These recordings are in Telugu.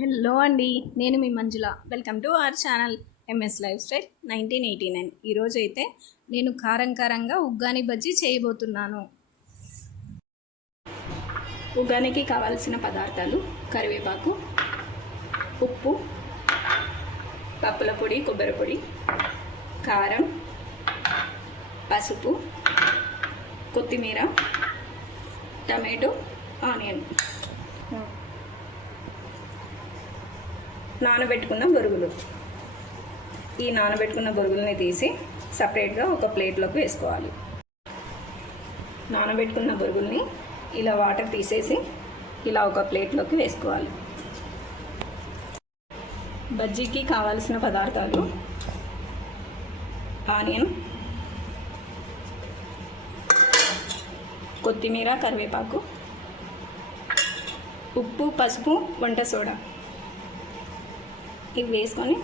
హలో అండి, నేను మీ Manjula. Welcome to our channel MS life style 1989. ఈరోజు అయితే నేను కారంగా ఉగ్గాని బజ్జీ చేయబోతున్నాను. ఉగ్గానికి కావాల్సిన పదార్థాలు: కరివేపాకు, ఉప్పు, పప్పుల పొడి, కొబ్బరి పొడి, కారం, పసుపు, కొత్తిమీర, టమాటో, ఆనియన్, నానబెట్టుకున్న బొరుగులు. ఈ నానబెట్టుకున్న బొరుగుల్ని తీసి సపరేట్గా ఒక ప్లేట్లోకి వేసుకోవాలి. నానబెట్టుకున్న బొరుగుల్ని ఇలా వాటర్ తీసేసి ఇలా ఒక ప్లేట్లోకి వేసుకోవాలి. బజ్జీకి కావాల్సిన పదార్థాలు: ఆనియన్, కొత్తిమీర, కరివేపాకు, ఉప్పు, పసుపు, వంట సోడా. ఇవి వేసుకొని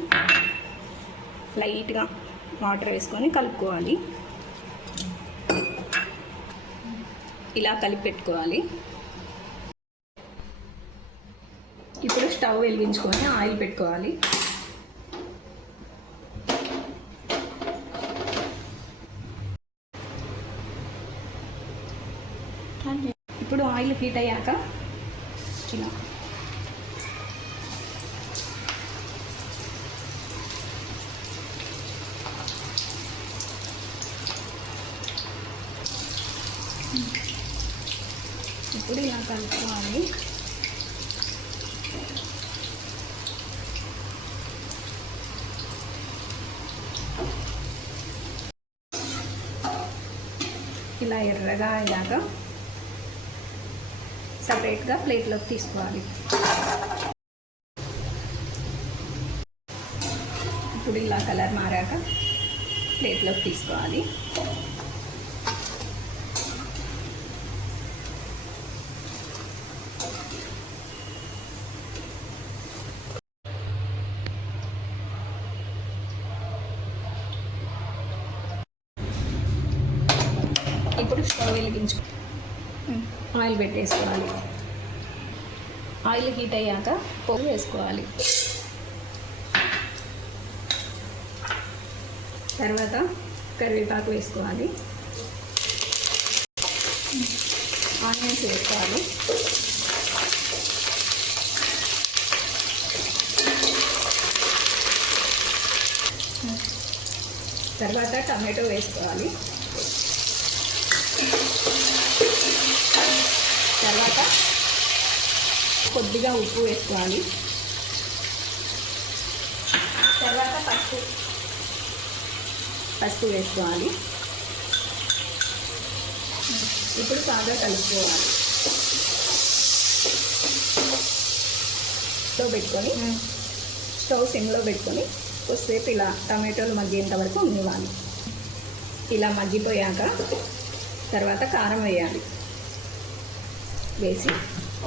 లైట్గా వాటర్ వేసుకొని కలుపుకోవాలి. ఇలా కలిపి పెట్టుకోవాలి. ఇప్పుడు స్టవ్ వెలిగించుకొని ఆయిల్ పెట్టుకోవాలి. ఇప్పుడు ఆయిల్ హీట్ అయ్యాక ఇలా కలుపుకోవాలి. ఇలా ఎర్రగా అయ్యాక సపరేట్గా ప్లేట్లోకి తీసుకోవాలి. ఇప్పుడు ఇలా కలర్ మారాక ప్లేట్లోకి తీసుకోవాలి. ఇప్పుడు స్టవ్ వెలిగించు ఆయిల్ పెట్టేసుకోవాలి. ఆయిల్ హీట్ అయ్యాక పోపు వేసుకోవాలి. తర్వాత కరివేపాకు వేసుకోవాలి. ఆనియన్స్ వేసుకోవాలి. తర్వాత టమాటో వేసుకోవాలి. తర్వాత కొద్దిగా ఉప్పు వేసుకోవాలి. తర్వాత పసుపు వేసుకోవాలి. ఇప్పుడు బాగా కలుపుకోవాలి. స్టవ్ సిమ్లో పెట్టుకొని కొద్దిసేపు ఇలా టమాటోలు మగ్గేంత వరకు ఉండాలి. ఇలా మగ్గిపోయాక తర్వాత కారం వేయాలి. వేసి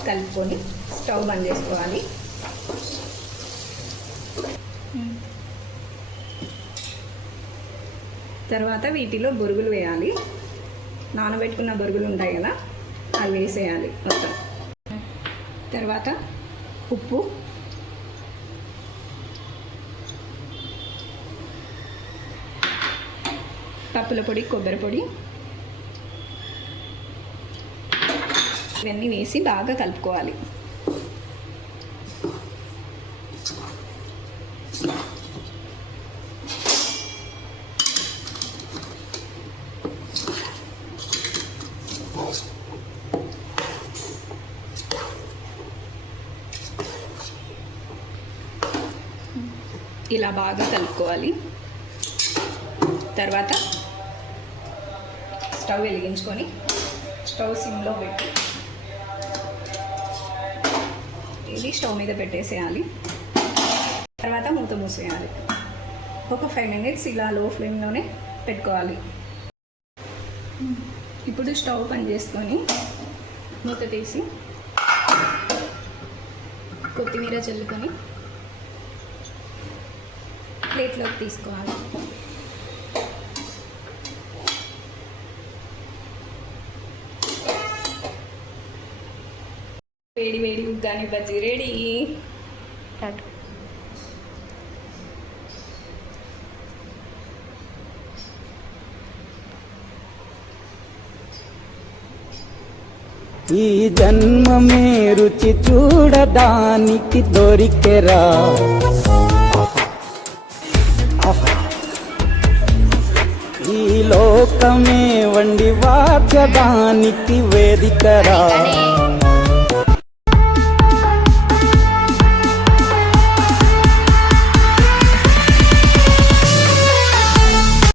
కలుపుకొని స్టవ్ బంద్ చేసుకోవాలి. తర్వాత వీటిలో బొరుగులు వేయాలి. నానబెట్టుకున్న బొరుగులు ఉంటాయి కదా, అవి వేసేయాలి మొత్తం. తర్వాత ఉప్పు, పప్పుల పొడి, కొబ్బరి పొడి ఇవన్నీ వేసి బాగా కలుపుకోవాలి. ఇలా బాగా కలుపుకోవాలి. తర్వాత స్టవ్ వెలిగించుకొని స్టవ్ సిమ్లో పెట్టి ఇది స్టవ్ మీద పెట్టేసేయాలి. తర్వాత మూత మూసేయాలి. ఒక 5 minutes ఇలా లో ఫ్లేమ్లోనే పెట్టుకోవాలి. ఇప్పుడు స్టవ్ పని చేసుకొని మూత తీసి కొత్తిమీర చల్లుకొని ప్లేట్లోకి తీసుకోవాలి. వేడి వేడి ఉగ్గాని బజ్జీ రెడీ. స్టార్ట్. ఈ జన్మమే రుచి చూడడానికి దొరికెరా. ఈ లోకమే వండి వాచడానికి వేదికరా.